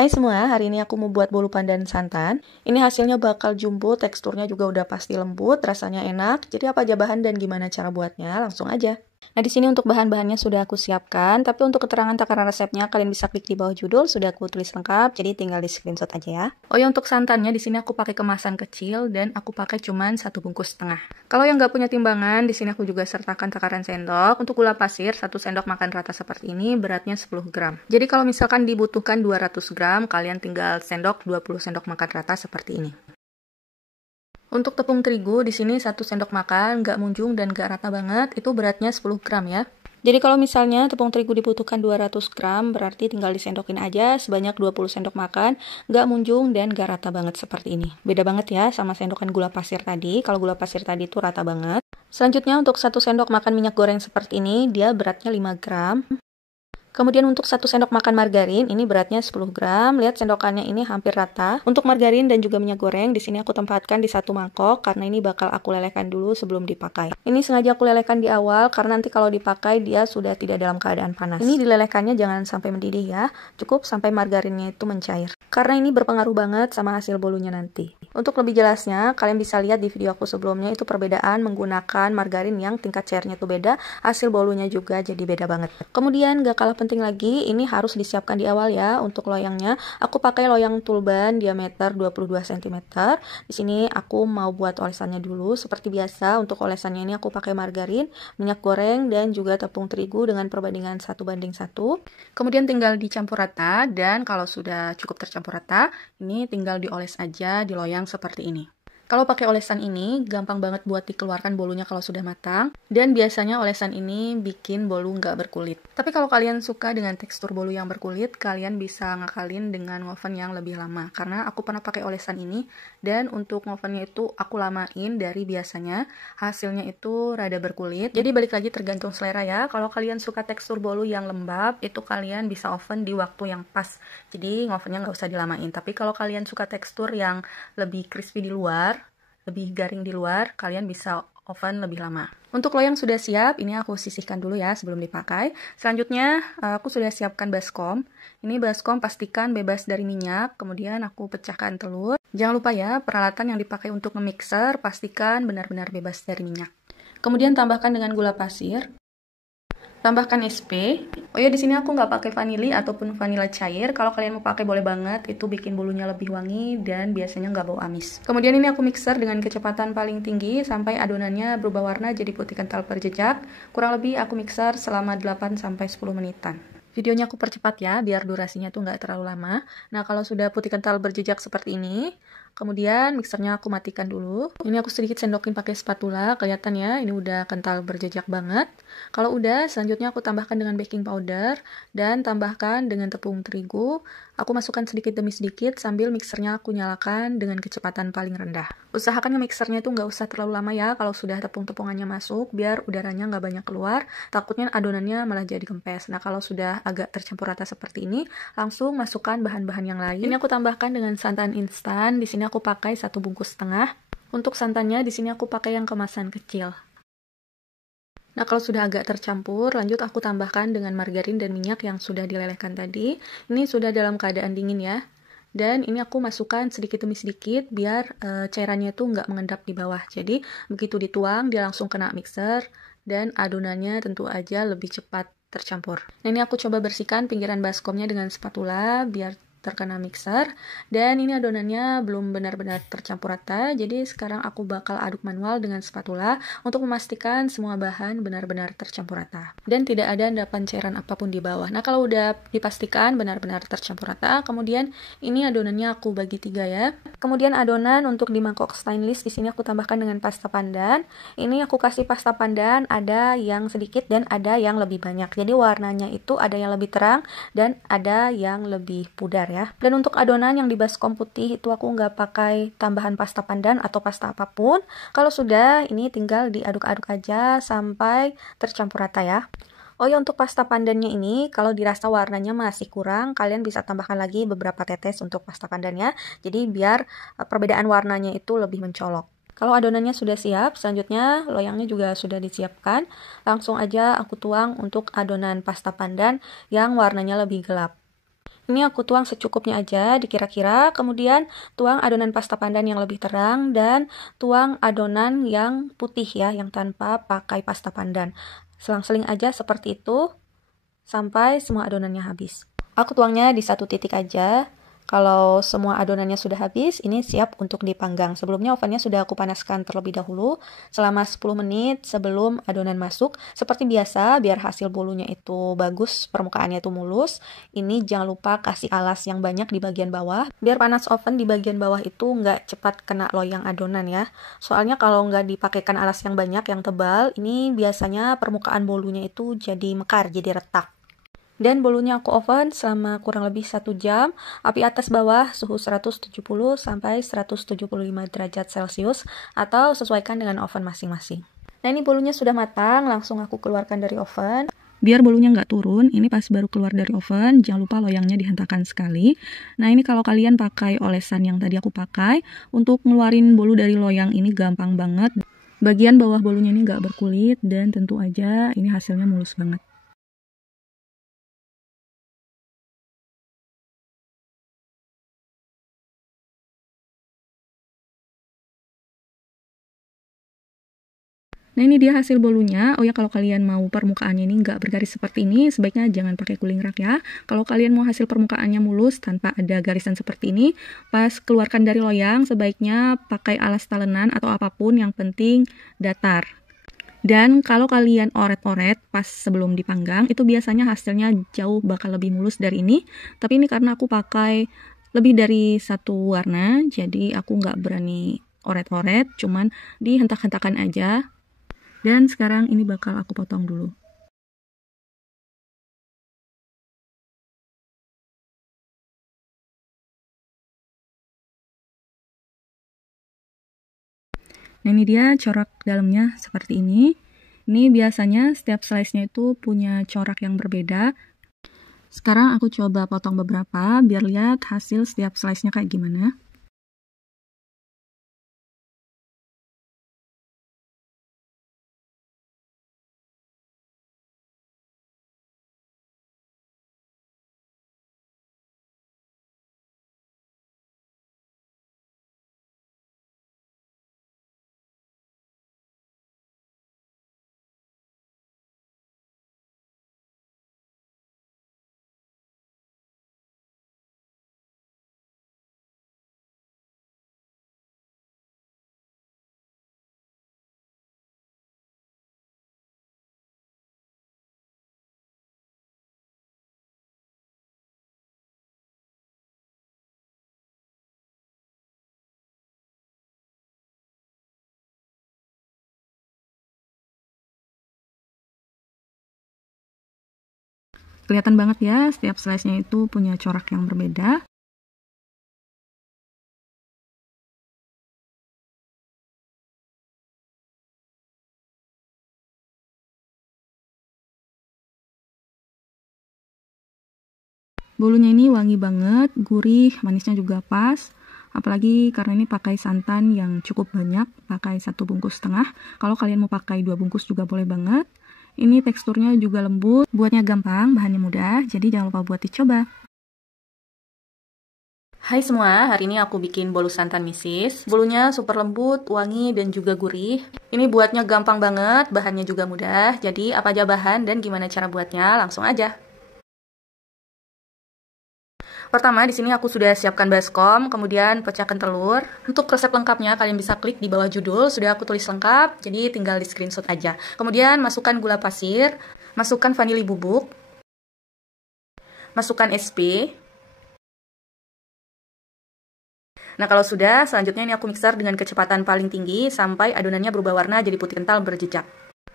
Hai semua, hari ini aku mau buat bolu pandan santan. Ini hasilnya bakal jumbo, teksturnya juga udah pasti lembut, rasanya enak. Jadi apa aja bahan dan gimana cara buatnya? Langsung aja. Nah, di sini untuk bahan-bahannya sudah aku siapkan, tapi untuk keterangan takaran resepnya kalian bisa klik di bawah judul, sudah aku tulis lengkap, jadi tinggal di screenshot aja ya. Oh ya, untuk santannya di sini aku pakai kemasan kecil dan aku pakai cuman 1,5 bungkus. Kalau yang nggak punya timbangan, di sini aku juga sertakan takaran sendok. Untuk gula pasir 1 sendok makan rata seperti ini, beratnya 10 gram. Jadi kalau misalkan dibutuhkan 200 gram, kalian tinggal sendok 20 sendok makan rata seperti ini. Untuk tepung terigu di sini 1 sendok makan, nggak munjung dan nggak rata banget, itu beratnya 10 gram ya. Jadi kalau misalnya tepung terigu dibutuhkan 200 gram, berarti tinggal disendokin aja sebanyak 20 sendok makan, nggak munjung dan nggak rata banget seperti ini. Beda banget ya sama sendokan gula pasir tadi, kalau gula pasir tadi itu rata banget. Selanjutnya untuk 1 sendok makan minyak goreng seperti ini, dia beratnya 5 gram. Kemudian untuk 1 sendok makan margarin, ini beratnya 10 gram. Lihat sendokannya ini hampir rata. Untuk margarin dan juga minyak goreng, di sini aku tempatkan di 1 mangkok karena ini bakal aku lelehkan dulu sebelum dipakai. Ini sengaja aku lelehkan di awal karena nanti kalau dipakai dia sudah tidak dalam keadaan panas. Ini dilelehkannya jangan sampai mendidih ya, cukup sampai margarinnya itu mencair. Karena ini berpengaruh banget sama hasil bolunya nanti. Untuk lebih jelasnya, kalian bisa lihat di video aku sebelumnya itu perbedaan menggunakan margarin yang tingkat cairnya itu beda, hasil bolunya juga jadi beda banget. Kemudian gak kalah penting lagi, ini harus disiapkan di awal ya. Untuk loyangnya, aku pakai loyang tulban diameter 22 cm. Di sini aku mau buat olesannya dulu. Seperti biasa, untuk olesannya ini aku pakai margarin, minyak goreng, dan juga tepung terigu dengan perbandingan 1:1. Kemudian tinggal dicampur rata, dan kalau sudah cukup tercampur rata, ini tinggal dioles aja di loyang seperti ini. Kalau pakai olesan ini, gampang banget buat dikeluarkan bolunya kalau sudah matang. Dan biasanya olesan ini bikin bolu nggak berkulit. Tapi kalau kalian suka dengan tekstur bolu yang berkulit, kalian bisa ngakalin dengan ngoven yang lebih lama. Karena aku pernah pakai olesan ini, dan untuk ngovennya itu aku lamain dari biasanya. Hasilnya itu rada berkulit. Jadi balik lagi tergantung selera ya. Kalau kalian suka tekstur bolu yang lembab, itu kalian bisa oven di waktu yang pas. Jadi ngovennya nggak usah dilamain. Tapi kalau kalian suka tekstur yang lebih crispy di luar, lebih garing di luar, kalian bisa oven lebih lama. Untuk loyang sudah siap, ini aku sisihkan dulu ya sebelum dipakai. Selanjutnya aku sudah siapkan baskom. Ini baskom pastikan bebas dari minyak, kemudian aku pecahkan telur. Jangan lupa ya, peralatan yang dipakai untuk memixer pastikan benar-benar bebas dari minyak. Kemudian tambahkan dengan gula pasir. Tambahkan SP. Oh ya, di sini aku nggak pakai vanili ataupun vanila cair. Kalau kalian mau pakai boleh banget, itu bikin bolunya lebih wangi dan biasanya nggak bau amis. Kemudian ini aku mixer dengan kecepatan paling tinggi sampai adonannya berubah warna jadi putih kental berjejak. Kurang lebih aku mixer selama 8-10 menitan. Videonya aku percepat ya, biar durasinya tuh nggak terlalu lama. Nah, kalau sudah putih kental berjejak seperti ini, kemudian mixernya aku matikan dulu. Ini aku sedikit sendokin pakai spatula, kelihatan ya, ini udah kental berjejak banget. Kalau udah, selanjutnya aku tambahkan dengan baking powder dan tambahkan dengan tepung terigu. Aku masukkan sedikit demi sedikit sambil mixernya aku nyalakan dengan kecepatan paling rendah. Usahakan mixernya itu nggak usah terlalu lama ya kalau sudah tepung-tepungannya masuk, biar udaranya nggak banyak keluar, takutnya adonannya malah jadi kempes. Nah, kalau sudah agak tercampur rata seperti ini, langsung masukkan bahan-bahan yang lain. Ini aku tambahkan dengan santan instan, di sini aku pakai 1,5 bungkus. Untuk santannya di sini aku pakai yang kemasan kecil. Nah, kalau sudah agak tercampur, lanjut aku tambahkan dengan margarin dan minyak yang sudah dilelehkan tadi. Ini sudah dalam keadaan dingin ya. Dan ini aku masukkan sedikit demi sedikit biar cairannya itu nggak mengendap di bawah. Jadi begitu dituang dia langsung kena mixer dan adonannya tentu aja lebih cepat tercampur. Nah, ini aku coba bersihkan pinggiran baskomnya dengan spatula biar terkena mixer, dan ini adonannya belum benar-benar tercampur rata, jadi sekarang aku bakal aduk manual dengan spatula untuk memastikan semua bahan benar-benar tercampur rata dan tidak ada endapan cairan apapun di bawah. Nah, kalau udah dipastikan benar-benar tercampur rata, kemudian ini adonannya aku bagi 3 ya. Kemudian adonan untuk di mangkok stainless, di sini aku tambahkan dengan pasta pandan. Ini aku kasih pasta pandan ada yang sedikit dan ada yang lebih banyak, jadi warnanya itu ada yang lebih terang dan ada yang lebih pudar ya. Dan untuk adonan yang di baskom putih itu aku nggak pakai tambahan pasta pandan atau pasta apapun. Kalau sudah, ini tinggal diaduk-aduk aja sampai tercampur rata ya. Oh ya, untuk pasta pandannya ini, kalau dirasa warnanya masih kurang, kalian bisa tambahkan lagi beberapa tetes untuk pasta pandannya. Jadi biar perbedaan warnanya itu lebih mencolok. Kalau adonannya sudah siap, selanjutnya loyangnya juga sudah disiapkan. Langsung aja aku tuang untuk adonan pasta pandan yang warnanya lebih gelap. Ini aku tuang secukupnya aja, dikira-kira. Kemudian tuang adonan pasta pandan yang lebih terang dan tuang adonan yang putih ya, yang tanpa pakai pasta pandan. Selang-seling aja seperti itu sampai semua adonannya habis. Aku tuangnya di satu titik aja. Kalau semua adonannya sudah habis, ini siap untuk dipanggang. Sebelumnya ovennya sudah aku panaskan terlebih dahulu selama 10 menit sebelum adonan masuk. Seperti biasa, biar hasil bolunya itu bagus, permukaannya itu mulus. Ini jangan lupa kasih alas yang banyak di bagian bawah. Biar panas oven di bagian bawah itu nggak cepat kena loyang adonan ya. Soalnya kalau nggak dipakaikan alas yang banyak, yang tebal, ini biasanya permukaan bolunya itu jadi mekar, jadi retak. Dan bolunya aku oven selama kurang lebih 1 jam, api atas bawah suhu 170 sampai 175 derajat Celcius atau sesuaikan dengan oven masing-masing. Nah ini bolunya sudah matang, langsung aku keluarkan dari oven. Biar bolunya nggak turun, ini pas baru keluar dari oven, jangan lupa loyangnya dihentakkan sekali. Nah ini kalau kalian pakai olesan yang tadi aku pakai, untuk ngeluarin bolu dari loyang ini gampang banget. Bagian bawah bolunya ini nggak berkulit dan tentu aja ini hasilnya mulus banget. Nah ini dia hasil bolunya. Oh ya kalau kalian mau permukaannya ini nggak bergaris seperti ini, sebaiknya jangan pakai cooling rack ya. Kalau kalian mau hasil permukaannya mulus tanpa ada garisan seperti ini, pas keluarkan dari loyang sebaiknya pakai alas talenan atau apapun, yang penting datar. Dan kalau kalian oret-oret pas sebelum dipanggang, itu biasanya hasilnya jauh bakal lebih mulus dari ini. Tapi ini karena aku pakai lebih dari satu warna, jadi aku nggak berani oret-oret, cuman dihentak-hentakan aja. Dan sekarang ini bakal aku potong dulu. Nah ini dia corak dalamnya seperti ini. Ini biasanya setiap slice-nya itu punya corak yang berbeda. Sekarang aku coba potong beberapa biar lihat hasil setiap slice-nya kayak gimana. Kelihatan banget ya, setiap slice-nya itu punya corak yang berbeda. Bolunya ini wangi banget, gurih, manisnya juga pas. Apalagi karena ini pakai santan yang cukup banyak, pakai 1,5 bungkus. Kalau kalian mau pakai 2 bungkus juga boleh banget. Ini teksturnya juga lembut, buatnya gampang, bahannya mudah, jadi jangan lupa buat dicoba. Hai semua, hari ini aku bikin bolu santan misis. Bolunya super lembut, wangi, dan juga gurih. Ini buatnya gampang banget, bahannya juga mudah. Jadi apa aja bahan dan gimana cara buatnya, langsung aja. Pertama, di sini aku sudah siapkan baskom, kemudian pecahkan telur. Untuk resep lengkapnya, kalian bisa klik di bawah judul, sudah aku tulis lengkap, jadi tinggal di screenshot aja. Kemudian, masukkan gula pasir, masukkan vanili bubuk, masukkan SP. Nah, kalau sudah, selanjutnya ini aku mixer dengan kecepatan paling tinggi sampai adonannya berubah warna jadi putih kental berjejak.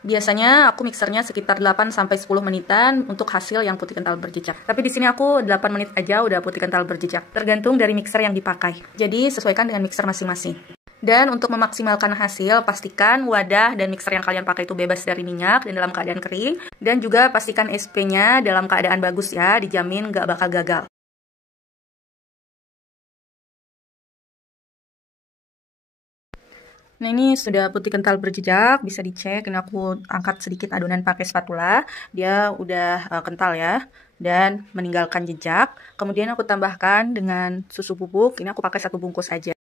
Biasanya aku mixernya sekitar 8-10 menitan untuk hasil yang putih kental berjejak. Tapi di sini aku 8 menit aja udah putih kental berjejak. Tergantung dari mixer yang dipakai. Jadi sesuaikan dengan mixer masing-masing. Dan untuk memaksimalkan hasil, pastikan wadah dan mixer yang kalian pakai itu bebas dari minyak dan dalam keadaan kering. Dan juga pastikan SP-nya dalam keadaan bagus ya, dijamin nggak bakal gagal. Nah ini sudah putih kental berjejak, bisa dicek. Ini aku angkat sedikit adonan pakai spatula, dia udah kental ya. dan meninggalkan jejak. Kemudian aku tambahkan dengan susu bubuk, ini aku pakai 1 bungkus aja.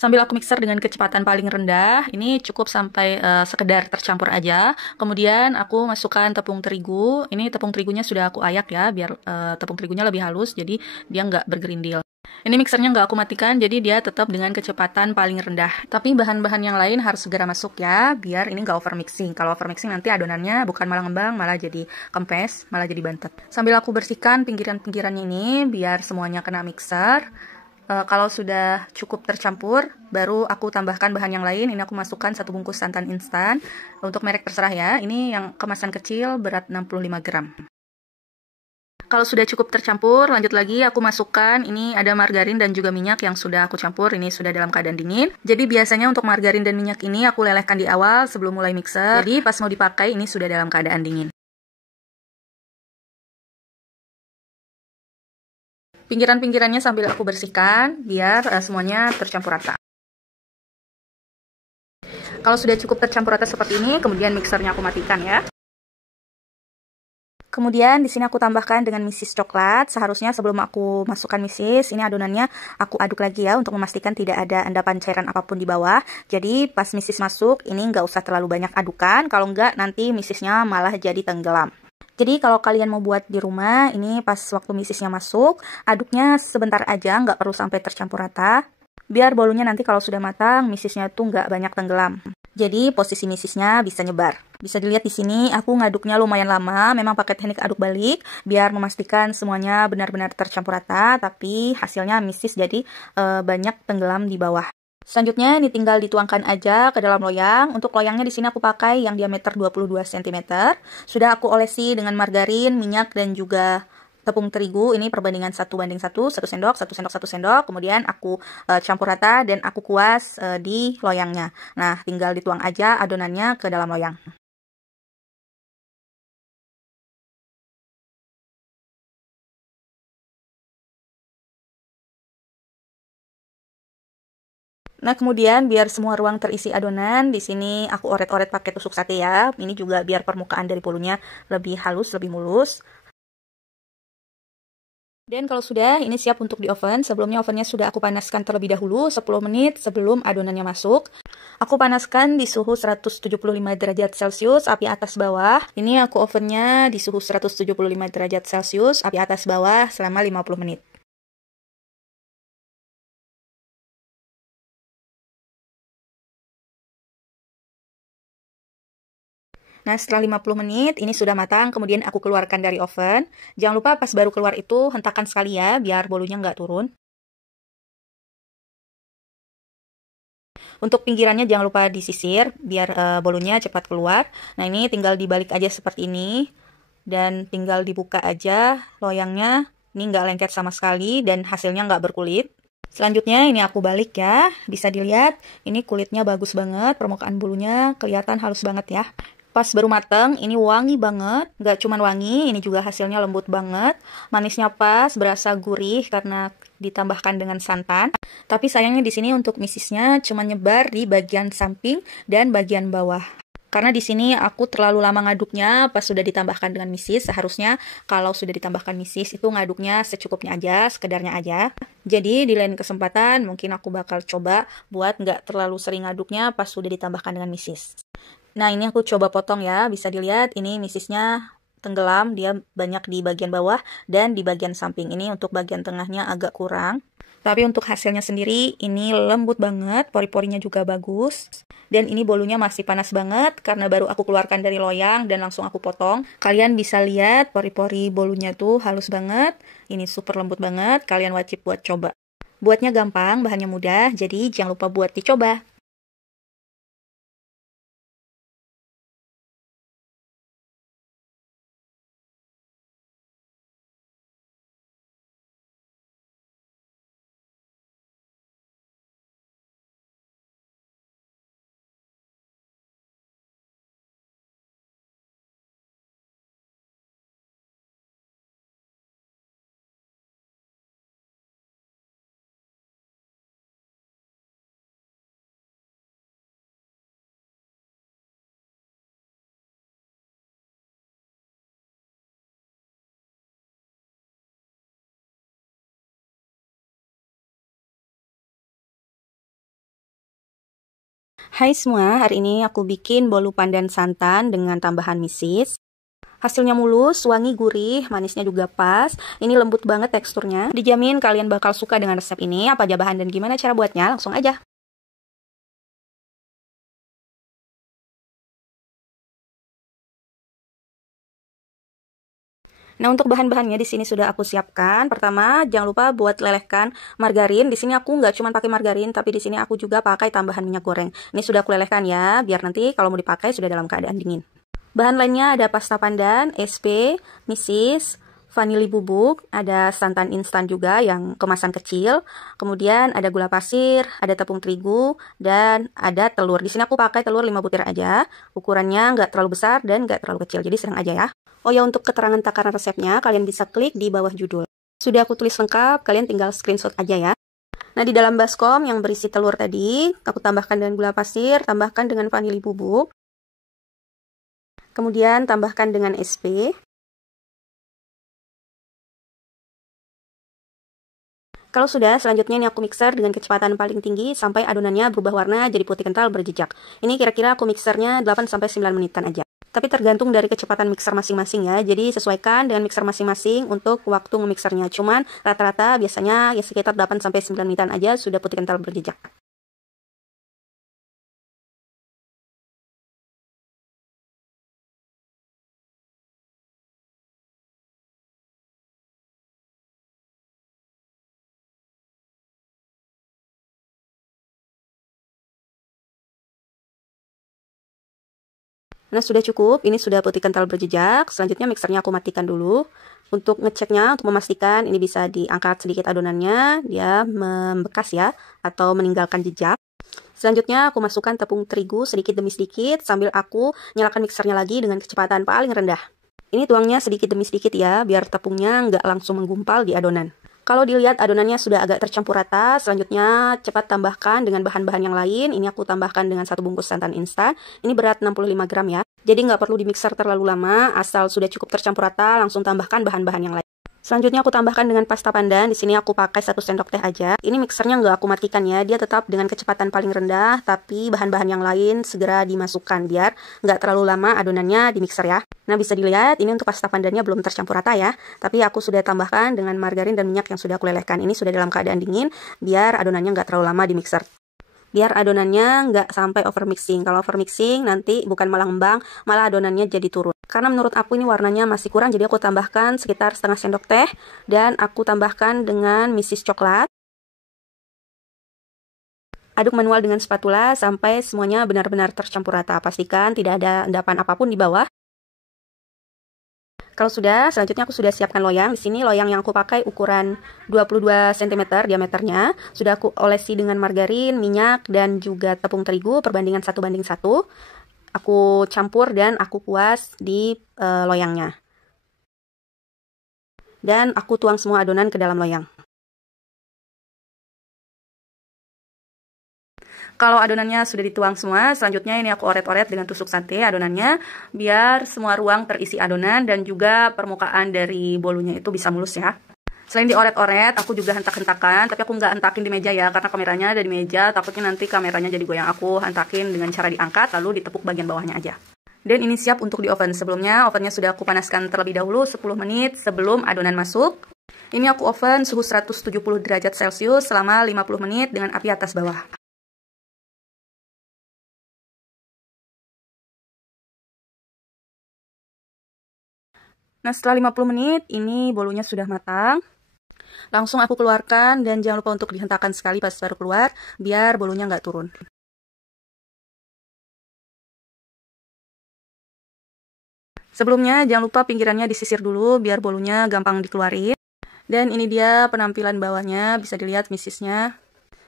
Sambil aku mixer dengan kecepatan paling rendah, ini cukup sampai sekedar tercampur aja. Kemudian aku masukkan tepung terigu, ini tepung terigunya sudah aku ayak ya, biar tepung terigunya lebih halus, jadi dia nggak bergerindil. Ini mixernya nggak aku matikan, jadi dia tetap dengan kecepatan paling rendah. Tapi bahan-bahan yang lain harus segera masuk ya, biar ini nggak over mixing. Kalau over mixing nanti adonannya bukan malah ngembang, malah jadi kempes, malah jadi bantet. Sambil aku bersihkan pinggiran-pinggirannya ini, biar semuanya kena mixer. Kalau sudah cukup tercampur, baru aku tambahkan bahan yang lain. Ini aku masukkan 1 bungkus santan instan. Untuk merek terserah ya, ini yang kemasan kecil berat 65 gram. Kalau sudah cukup tercampur, lanjut lagi aku masukkan, ini ada margarin dan juga minyak yang sudah aku campur, ini sudah dalam keadaan dingin. Jadi biasanya untuk margarin dan minyak ini aku lelehkan di awal sebelum mulai mixer. Jadi pas mau dipakai ini sudah dalam keadaan dingin. Pinggiran-pinggirannya sambil aku bersihkan, biar semuanya tercampur rata. Kalau sudah cukup tercampur rata seperti ini, kemudian mixernya aku matikan ya. Kemudian di sini aku tambahkan dengan misis coklat. Seharusnya sebelum aku masukkan misis, ini adonannya aku aduk lagi ya untuk memastikan tidak ada endapan cairan apapun di bawah. Jadi pas misis masuk, ini nggak usah terlalu banyak adukan. Kalau nggak nanti misisnya malah jadi tenggelam. Jadi kalau kalian mau buat di rumah, ini pas waktu misisnya masuk, aduknya sebentar aja, nggak perlu sampai tercampur rata. Biar bolunya nanti kalau sudah matang, misisnya tuh nggak banyak tenggelam. Jadi posisi misisnya bisa nyebar. Bisa dilihat di sini, aku ngaduknya lumayan lama, memang pakai teknik aduk balik, biar memastikan semuanya benar-benar tercampur rata, tapi hasilnya misis jadi banyak tenggelam di bawah. Selanjutnya ini tinggal dituangkan aja ke dalam loyang. Untuk loyangnya di sini aku pakai yang diameter 22 cm. Sudah aku olesi dengan margarin, minyak dan juga tepung terigu. Ini perbandingan 1:1, 1 sendok, 1 sendok, 1 sendok. Kemudian aku campur rata dan aku kuas di loyangnya. Nah, tinggal dituang aja adonannya ke dalam loyang. Nah, kemudian biar semua ruang terisi adonan, di sini aku oret-oret pakai tusuk sate ya. Ini juga biar permukaan dari bolunya lebih halus, lebih mulus. Dan kalau sudah, ini siap untuk di oven. Sebelumnya ovennya sudah aku panaskan terlebih dahulu, 10 menit sebelum adonannya masuk. Aku panaskan di suhu 175 derajat Celcius, api atas bawah. Ini aku ovennya di suhu 175 derajat Celcius, api atas bawah selama 50 menit. Nah, setelah 50 menit, ini sudah matang, kemudian aku keluarkan dari oven. Jangan lupa pas baru keluar itu, hentakan sekali ya, biar bolunya nggak turun. Untuk pinggirannya jangan lupa disisir, biar bolunya cepat keluar. Nah, ini tinggal dibalik aja seperti ini. Dan tinggal dibuka aja loyangnya. Ini nggak lengket sama sekali, dan hasilnya nggak berkulit. Selanjutnya ini aku balik ya, bisa dilihat ini kulitnya bagus banget, permukaan bulunya kelihatan halus banget ya. Pas baru mateng, ini wangi banget, nggak cuma wangi, ini juga hasilnya lembut banget, manisnya pas, berasa gurih karena ditambahkan dengan santan. Tapi sayangnya di sini untuk misisnya cuma nyebar di bagian samping dan bagian bawah. Karena di sini aku terlalu lama ngaduknya pas sudah ditambahkan dengan misis. Seharusnya kalau sudah ditambahkan misis itu ngaduknya secukupnya aja, sekedarnya aja. Jadi di lain kesempatan mungkin aku bakal coba buat nggak terlalu sering ngaduknya pas sudah ditambahkan dengan misis. Nah, ini aku coba potong ya. Bisa dilihat ini misisnya tenggelam, dia banyak di bagian bawah dan di bagian samping. Ini untuk bagian tengahnya agak kurang. Tapi untuk hasilnya sendiri ini lembut banget, pori-porinya juga bagus. Dan ini bolunya masih panas banget karena baru aku keluarkan dari loyang dan langsung aku potong. Kalian bisa lihat pori-pori bolunya tuh halus banget. Ini super lembut banget, kalian wajib buat coba. Buatnya gampang, bahannya mudah, jadi jangan lupa buat dicoba. Hai semua, hari ini aku bikin bolu pandan santan dengan tambahan misis. Hasilnya mulus, wangi, gurih, manisnya juga pas. Ini lembut banget teksturnya. Dijamin kalian bakal suka dengan resep ini. Apa aja bahan dan gimana cara buatnya? Langsung aja. Nah, untuk bahan-bahannya di sini sudah aku siapkan. Pertama, jangan lupa buat lelehkan margarin. Di sini aku nggak cuma pakai margarin, tapi di sini aku juga pakai tambahan minyak goreng. Ini sudah aku lelehkan ya, biar nanti kalau mau dipakai sudah dalam keadaan dingin. Bahan lainnya ada pasta pandan, SP, misis, vanili bubuk, ada santan instan juga yang kemasan kecil, kemudian ada gula pasir, ada tepung terigu, dan ada telur. Di sini aku pakai telur 5 butir aja, ukurannya nggak terlalu besar dan nggak terlalu kecil, jadi sedang aja ya. Oh ya, untuk keterangan takaran resepnya, kalian bisa klik di bawah judul. Sudah aku tulis lengkap, kalian tinggal screenshot aja ya. Nah, di dalam baskom yang berisi telur tadi, aku tambahkan dengan gula pasir, tambahkan dengan vanili bubuk, kemudian tambahkan dengan SP. Kalau sudah, selanjutnya ini aku mixer dengan kecepatan paling tinggi sampai adonannya berubah warna jadi putih kental berjejak. Ini kira-kira aku mixernya 8-9 menitan aja. Tapi tergantung dari kecepatan mixer masing-masing ya. Jadi sesuaikan dengan mixer masing-masing untuk waktu nge-mixernya. Cuman rata-rata biasanya ya sekitar 8-9 menitan aja sudah putih kental berjejak. Nah, sudah cukup. Ini sudah putih kental berjejak. Selanjutnya mixernya aku matikan dulu. Untuk ngeceknya, untuk memastikan ini bisa diangkat sedikit adonannya. Dia membekas ya, atau meninggalkan jejak. Selanjutnya aku masukkan tepung terigu sedikit demi sedikit sambil aku nyalakan mixernya lagi dengan kecepatan paling rendah. Ini tuangnya sedikit demi sedikit ya, biar tepungnya nggak langsung menggumpal di adonan. Kalau dilihat adonannya sudah agak tercampur rata, selanjutnya cepat tambahkan dengan bahan-bahan yang lain. Ini aku tambahkan dengan 1 bungkus santan instan. Ini berat 65 gram ya. Jadi nggak perlu dimixer terlalu lama, asal sudah cukup tercampur rata, langsung tambahkan bahan-bahan yang lain. Selanjutnya aku tambahkan dengan pasta pandan. Di sini aku pakai 1 sendok teh aja. Ini mixernya nggak aku matikan ya. Dia tetap dengan kecepatan paling rendah, tapi bahan-bahan yang lain segera dimasukkan biar nggak terlalu lama adonannya di mixer ya. Nah, bisa dilihat ini untuk pasta pandannya belum tercampur rata ya. Tapi aku sudah tambahkan dengan margarin dan minyak yang sudah aku lelehkan. Ini sudah dalam keadaan dingin biar adonannya nggak terlalu lama di mixer. Biar adonannya nggak sampai over mixing. Kalau over mixing nanti bukan malah ngembang, malah adonannya jadi turun. Karena menurut aku ini warnanya masih kurang, jadi aku tambahkan sekitar setengah sendok teh. Dan aku tambahkan dengan misis coklat. Aduk manual dengan spatula sampai semuanya benar-benar tercampur rata. Pastikan tidak ada endapan apapun di bawah. Kalau sudah, selanjutnya aku sudah siapkan loyang. Di sini loyang yang aku pakai ukuran 22 cm diameternya. Sudah aku olesi dengan margarin, minyak, dan juga tepung terigu perbandingan 1:1. Aku campur dan aku kuas di loyangnya. Dan aku tuang semua adonan ke dalam loyang. Kalau adonannya sudah dituang semua, selanjutnya ini aku oret-oret dengan tusuk sate adonannya, biar semua ruang terisi adonan dan juga permukaan dari bolunya itu bisa mulus ya. Selain dioret-oret, aku juga hentak-hentakan, tapi aku nggak hentakin di meja ya, karena kameranya ada di meja, takutnya nanti kameranya jadi goyang. Aku hentakin dengan cara diangkat, lalu ditepuk bagian bawahnya aja. Dan ini siap untuk di oven. Sebelumnya, ovennya sudah aku panaskan terlebih dahulu 10 menit sebelum adonan masuk. Ini aku oven suhu 170 derajat Celcius selama 50 menit dengan api atas bawah. Nah, setelah 50 menit, ini bolunya sudah matang. Langsung aku keluarkan dan jangan lupa untuk dihentakkan sekali pas baru keluar, biar bolunya nggak turun. Sebelumnya, jangan lupa pinggirannya disisir dulu biar bolunya gampang dikeluarin. Dan ini dia penampilan bawahnya, bisa dilihat misisnya.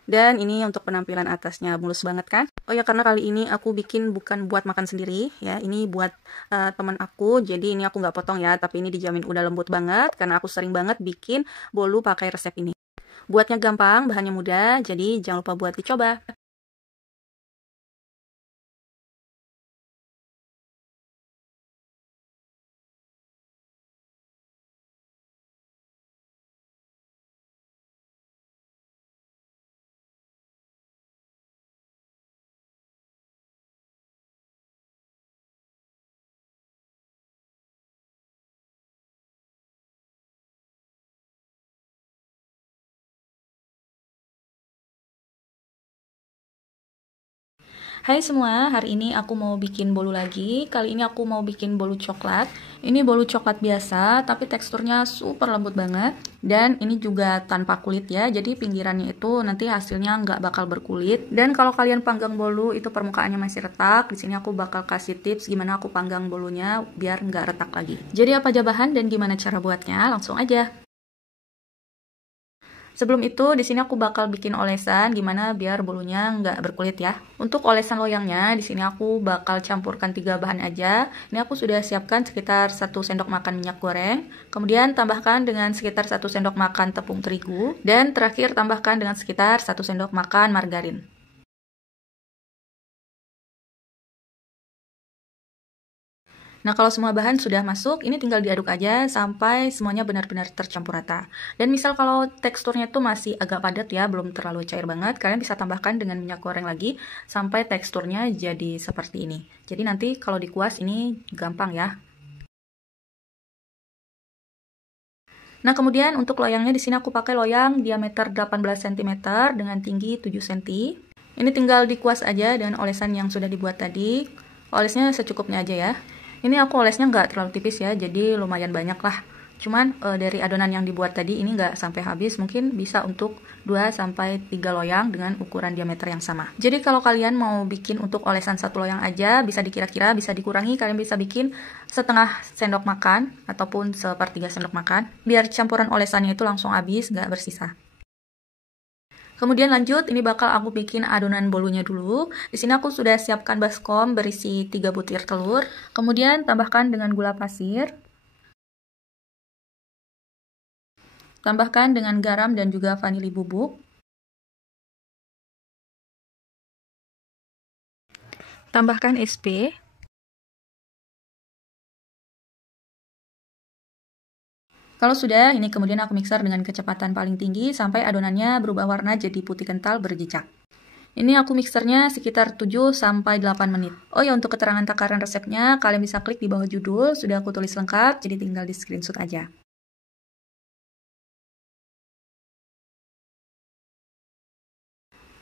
Dan ini untuk penampilan atasnya, mulus banget kan? Oh ya, karena kali ini aku bikin bukan buat makan sendiri ya, ini buat teman aku. Jadi ini aku nggak potong ya, tapi ini dijamin udah lembut banget karena aku sering banget bikin bolu pakai resep ini. Buatnya gampang, bahannya mudah, jadi jangan lupa buat dicoba. Hai semua, hari ini aku mau bikin bolu lagi. Kali ini aku mau bikin bolu coklat. Ini bolu coklat biasa, tapi teksturnya super lembut banget. Dan ini juga tanpa kulit ya, jadi pinggirannya itu nanti hasilnya nggak bakal berkulit. Dan kalau kalian panggang bolu itu permukaannya masih retak, di sini aku bakal kasih tips gimana aku panggang bolunya biar nggak retak lagi. Jadi apa aja bahan dan gimana cara buatnya? Langsung aja. Sebelum itu, di sini aku bakal bikin olesan gimana biar bolunya nggak berkulit ya. Untuk olesan loyangnya, di sini aku bakal campurkan 3 bahan aja. Ini aku sudah siapkan sekitar 1 sendok makan minyak goreng. Kemudian tambahkan dengan sekitar 1 sendok makan tepung terigu. Dan terakhir tambahkan dengan sekitar 1 sendok makan margarin. Nah, kalau semua bahan sudah masuk, ini tinggal diaduk aja sampai semuanya benar-benar tercampur rata. Dan misal kalau teksturnya tuh masih agak padat ya, belum terlalu cair banget, kalian bisa tambahkan dengan minyak goreng lagi sampai teksturnya jadi seperti ini. Jadi nanti kalau dikuas ini gampang ya. Nah, kemudian untuk loyangnya di sini aku pakai loyang diameter 18 cm dengan tinggi 7 cm. Ini tinggal dikuas aja dengan olesan yang sudah dibuat tadi. Olesnya secukupnya aja ya. Ini aku olesnya nggak terlalu tipis ya, jadi lumayan banyak lah. Cuman dari adonan yang dibuat tadi ini nggak sampai habis, mungkin bisa untuk 2-3 loyang dengan ukuran diameter yang sama. Jadi kalau kalian mau bikin untuk olesan 1 loyang aja, bisa dikira-kira, bisa dikurangi, kalian bisa bikin setengah sendok makan ataupun 1/3 sendok makan, biar campuran olesannya itu langsung habis, nggak bersisa. Kemudian lanjut, ini bakal aku bikin adonan bolunya dulu. Di sini aku sudah siapkan baskom berisi 3 butir telur. Kemudian tambahkan dengan gula pasir. Tambahkan dengan garam dan juga vanili bubuk. Tambahkan SP. Kalau sudah, ini kemudian aku mixer dengan kecepatan paling tinggi sampai adonannya berubah warna jadi putih kental berjejak. Ini aku mixernya sekitar 7-8 menit. Oh ya, untuk keterangan takaran resepnya, kalian bisa klik di bawah judul, sudah aku tulis lengkap, jadi tinggal di screenshot aja.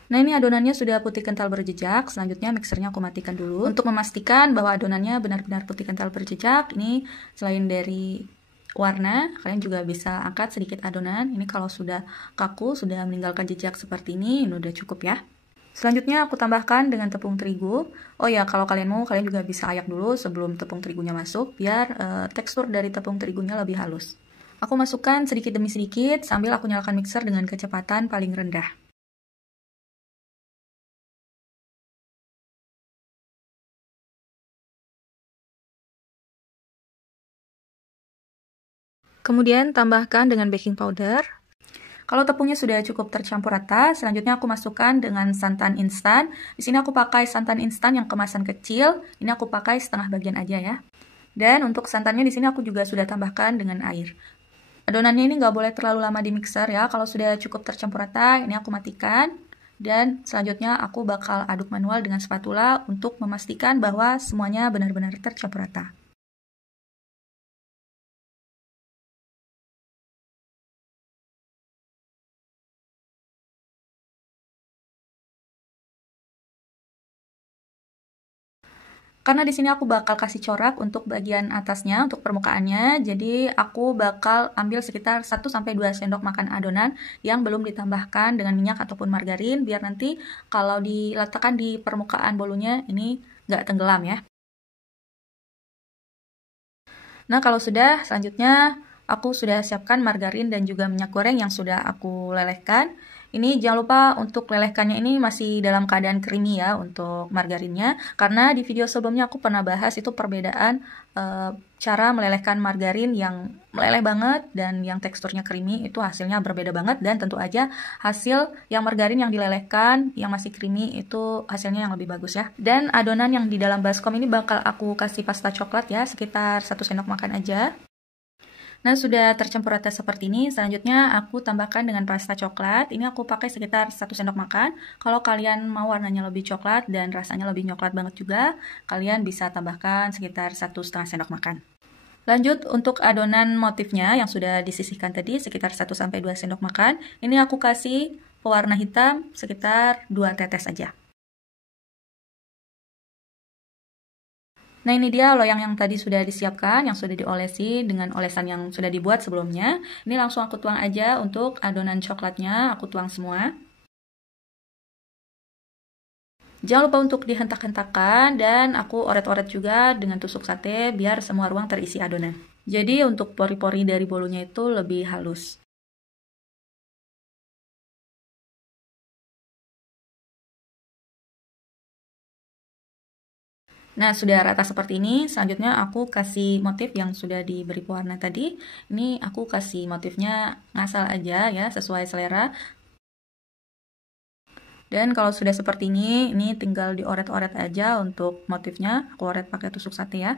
Nah, ini adonannya sudah putih kental berjejak, selanjutnya mixernya aku matikan dulu. Untuk memastikan bahwa adonannya benar-benar putih kental berjejak, ini selain dari warna, kalian juga bisa angkat sedikit adonan. Ini kalau sudah kaku, sudah meninggalkan jejak seperti ini udah cukup ya. Selanjutnya aku tambahkan dengan tepung terigu. Oh ya, kalau kalian mau, kalian juga bisa ayak dulu sebelum tepung terigunya masuk, biar tekstur dari tepung terigunya lebih halus. Aku masukkan sedikit demi sedikit sambil aku nyalakan mixer dengan kecepatan paling rendah. Kemudian tambahkan dengan baking powder. Kalau tepungnya sudah cukup tercampur rata, selanjutnya aku masukkan dengan santan instan. Di sini aku pakai santan instan yang kemasan kecil. Ini aku pakai setengah bagian aja ya. Dan untuk santannya di sini aku juga sudah tambahkan dengan air. Adonannya ini nggak boleh terlalu lama di mixer ya. Kalau sudah cukup tercampur rata, ini aku matikan. Dan selanjutnya aku bakal aduk manual dengan spatula untuk memastikan bahwa semuanya benar-benar tercampur rata. Karena di sini aku bakal kasih corak untuk bagian atasnya, untuk permukaannya. Jadi aku bakal ambil sekitar 1-2 sendok makan adonan yang belum ditambahkan dengan minyak ataupun margarin, biar nanti kalau diletakkan di permukaan bolunya ini nggak tenggelam ya. Nah, kalau sudah, selanjutnya aku sudah siapkan margarin dan juga minyak goreng yang sudah aku lelehkan. Ini jangan lupa untuk lelehkannya ini masih dalam keadaan creamy ya untuk margarinnya. Karena di video sebelumnya aku pernah bahas itu perbedaan cara melelehkan margarin yang meleleh banget dan yang teksturnya creamy itu hasilnya berbeda banget. Dan tentu aja hasil yang margarin yang dilelehkan yang masih creamy itu hasilnya yang lebih bagus ya. Dan adonan yang di dalam baskom ini bakal aku kasih pasta coklat ya, sekitar 1 sendok makan aja. Nah, sudah tercampur rata seperti ini. Selanjutnya aku tambahkan dengan pasta coklat. Ini aku pakai sekitar 1 sendok makan. Kalau kalian mau warnanya lebih coklat dan rasanya lebih coklat banget juga, kalian bisa tambahkan sekitar 1,5 sendok makan. Lanjut untuk adonan motifnya yang sudah disisihkan tadi sekitar 1-2 sendok makan. Ini aku kasih pewarna hitam sekitar 2 tetes aja. Nah, ini dia loyang yang tadi sudah disiapkan, yang sudah diolesi dengan olesan yang sudah dibuat sebelumnya. Ini langsung aku tuang aja untuk adonan coklatnya, aku tuang semua. Jangan lupa untuk dihentak-hentakan dan aku oret-oret juga dengan tusuk sate biar semua ruang terisi adonan. Jadi untuk pori-pori dari bolunya itu lebih halus. Nah, sudah rata seperti ini. Selanjutnya aku kasih motif yang sudah diberi pewarna tadi. Ini aku kasih motifnya ngasal aja ya, sesuai selera. Dan kalau sudah seperti ini tinggal dioret-oret aja untuk motifnya. Aku oret pakai tusuk sate ya.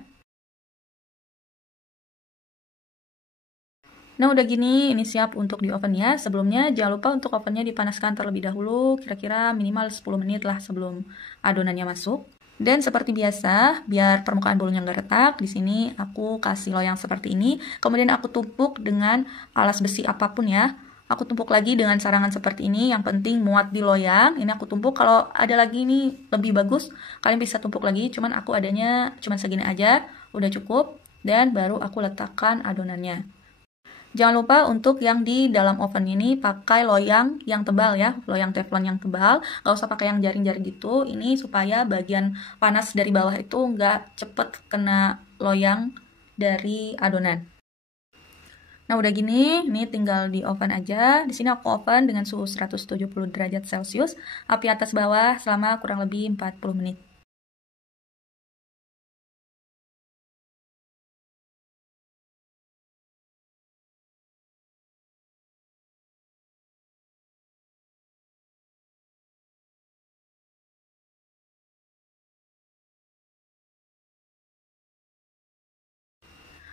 Nah, udah gini, ini siap untuk di oven ya. Sebelumnya jangan lupa untuk ovennya dipanaskan terlebih dahulu, kira-kira minimal 10 menit lah sebelum adonannya masuk. Dan seperti biasa, biar permukaan bolunya nggak retak, di sini aku kasih loyang seperti ini. Kemudian aku tumpuk dengan alas besi apapun ya. Aku tumpuk lagi dengan sarangan seperti ini. Yang penting muat di loyang. Ini aku tumpuk. Kalau ada lagi ini lebih bagus, kalian bisa tumpuk lagi. Cuman aku adanya cuman segini aja, udah cukup. Dan baru aku letakkan adonannya. Jangan lupa untuk yang di dalam oven ini pakai loyang yang tebal ya, loyang teflon yang tebal. Gak usah pakai yang jaring-jaring gitu. Ini supaya bagian panas dari bawah itu nggak cepet kena loyang dari adonan. Nah, udah gini, ini tinggal di oven aja. Di sini aku oven dengan suhu 170 derajat Celcius, api atas bawah selama kurang lebih 40 menit.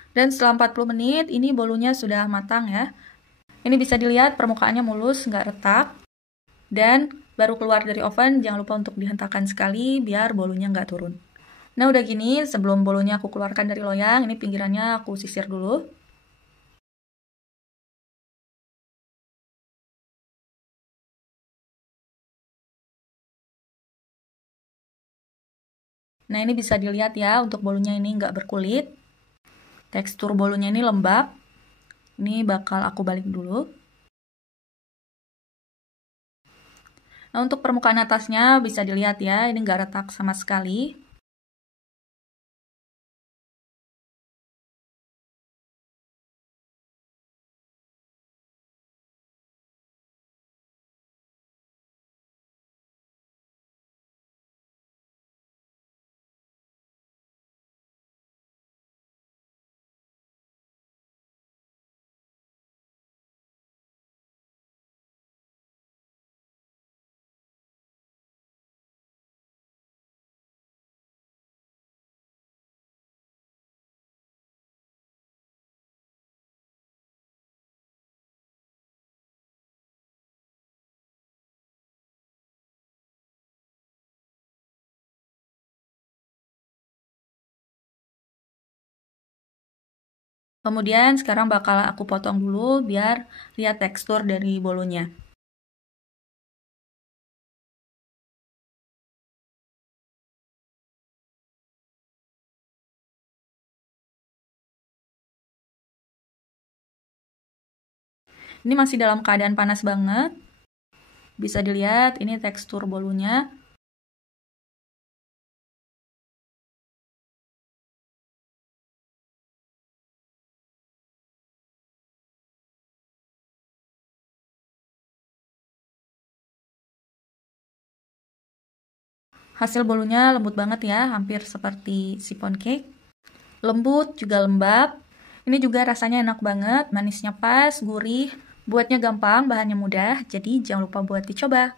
Dan setelah 40 menit, ini bolunya sudah matang ya. Ini bisa dilihat permukaannya mulus, nggak retak. Dan baru keluar dari oven, jangan lupa untuk dihentakkan sekali biar bolunya nggak turun. Nah, udah gini, sebelum bolunya aku keluarkan dari loyang, ini pinggirannya aku sisir dulu. Nah, ini bisa dilihat ya, untuk bolunya ini nggak berkulit. Tekstur bolunya ini lembab. Ini bakal aku balik dulu. Nah, untuk permukaan atasnya bisa dilihat ya, ini nggak retak sama sekali. Kemudian sekarang bakal aku potong dulu biar lihat tekstur dari bolunya. Ini masih dalam keadaan panas banget. Bisa dilihat ini tekstur bolunya. Hasil bolunya lembut banget ya, hampir seperti chiffon cake. Lembut juga lembab. Ini juga rasanya enak banget, manisnya pas, gurih. Buatnya gampang, bahannya mudah, jadi jangan lupa buat dicoba.